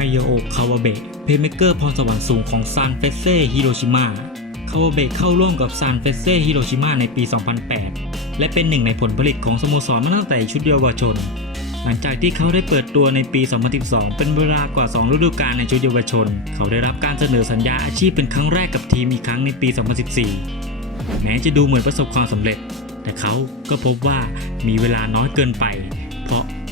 ไฮยโอคาวเบะเพลย์เมกเกอร์พรสวรรค์สูงของซานเฟเซ่ฮิโรชิมาคาวาเบะเข้าร่วมกับซานเฟเซ่ฮิโรชิมาในปี 2008 และเป็นหนึ่งในผลผลิตของสโมสรมาตั้งแต่ชุดเยาวชน หลังจากที่เขาได้เปิดตัวในปี 2012 เป็นเวลากว่า 2 ฤดูกาลในชุดเยาวชน เขาได้รับการเสนอสัญญาอาชีพเป็นครั้งแรกกับทีมอีกครั้งในปี 2014 แม้จะดูเหมือนประสบความสำเร็จ แต่เขาก็พบว่ามีเวลาน้อยเกินไป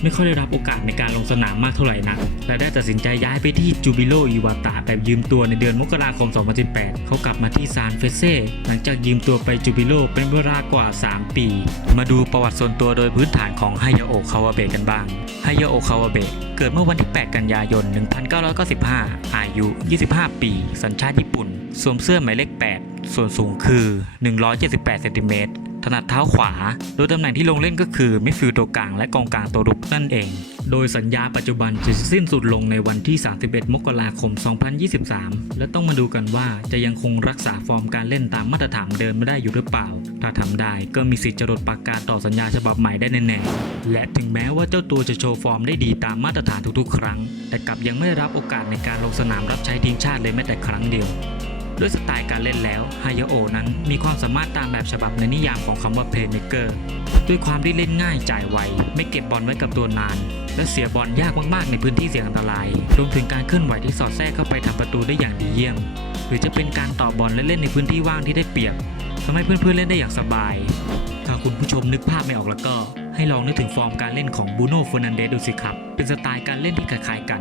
ไม่ค่อยได้รับโอกาสในการลงสนามมากเท่าไหร่นัก และได้ตัดสินใจย้ายไปที่จูบิโลอิวาตะแบบยืมตัวในเดือนมกราคม 2018 เขากลับมาที่ซานเฟเซ่หลังจากยืมตัวไปจูบิโลเป็นเวลากว่า 3 ปี มาดูประวัติส่วนตัวโดยพื้นฐานของไฮยาโอะคาวาเบะกันบ้างไฮยาโอะคาวาเบะเกิดเมื่อวันที่ 8 กันยายน 1995 อายุ 25 ปี สัญชาติญี่ปุ่น สวมเสื้อหมายเลข 8 ส่วนสูงคือ 178 เซนติเมตร ถนัดเท้าขวา โดยตำแหน่งที่ลงเล่นก็คือมิดฟิลด์ตัวกลางและกองกลางตัวรุกนั่นเอง โดยสัญญาปัจจุบันจะสิ้นสุดลงในวันที่ 31 มกราคม 2023 และต้องมาดูกันว่าจะยังคงรักษาฟอร์มการเล่นตามมาตรฐานเดิมไม่ได้อยู่หรือเปล่า ถ้าทำได้ก็มีสิทธิ์จะลดปากกาต่อสัญญาฉบับใหม่ได้แน่ๆ และถึงแม้ว่าเจ้าตัวจะโชว์ฟอร์มได้ดีตามมาตรฐานทุกๆ ครั้ง แต่กลับยังไม่ได้รับโอกาสในการลงสนามรับใช้ทีมชาติเลยแม้แต่ครั้งเดียว ด้วยสไตล์การเล่นแล้วฮายาโอนั้นมีความสามารถตามแบบฉบับในนิยามของคำว่า playmaker ด้วยความที่เล่นง่ายจ่ายไว ไม่เก็บบอลไว้กับตัวนาน และเสียบอลยากมากๆในพื้นที่เสี่ยงอันตราย รวมถึงการเคลื่อนไหวที่สอดแทรกเข้าไปทำประตูได้อย่างดีเยี่ยม หรือจะเป็นการต่อบอลและเล่นในพื้นที่ว่างที่ได้เปรียบทำให้เพื่อนๆเล่นได้อย่างสบาย ถ้าคุณผู้ชมนึกภาพไม่ออกแล้วก็ ให้ลองนึกถึงฟอร์มการเล่นของบูโน่เฟอร์นันเดสดูสิครับ เป็นสไตล์การเล่นที่คล้ายๆกัน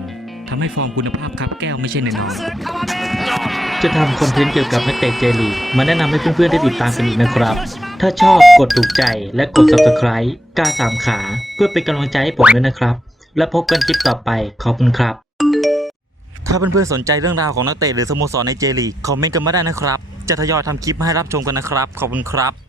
ทำให้ฟอร์มคุณภาพครับแก้วไม่ใช่น้อยๆ จะทำคอนเทนต์เกี่ยวกับนักเตะเจลีมาแนะนำให้เพื่อนๆได้ติดตามกันอีกนะครับ ถ้าชอบกดถูกใจและกด subscribe กล้าสามขา เพื่อเป็นกำลังใจให้ผมด้วยนะครับ และพบกันคลิปต่อไปขอบคุณครับ ถ้าเพื่อนๆสนใจเรื่องราวของนักเตะหรือสโมสรในเจลีคอมเมนต์กันมาได้นะครับ จะทยอยทำคลิปมาให้รับชมกันนะครับ ขอบคุณครับ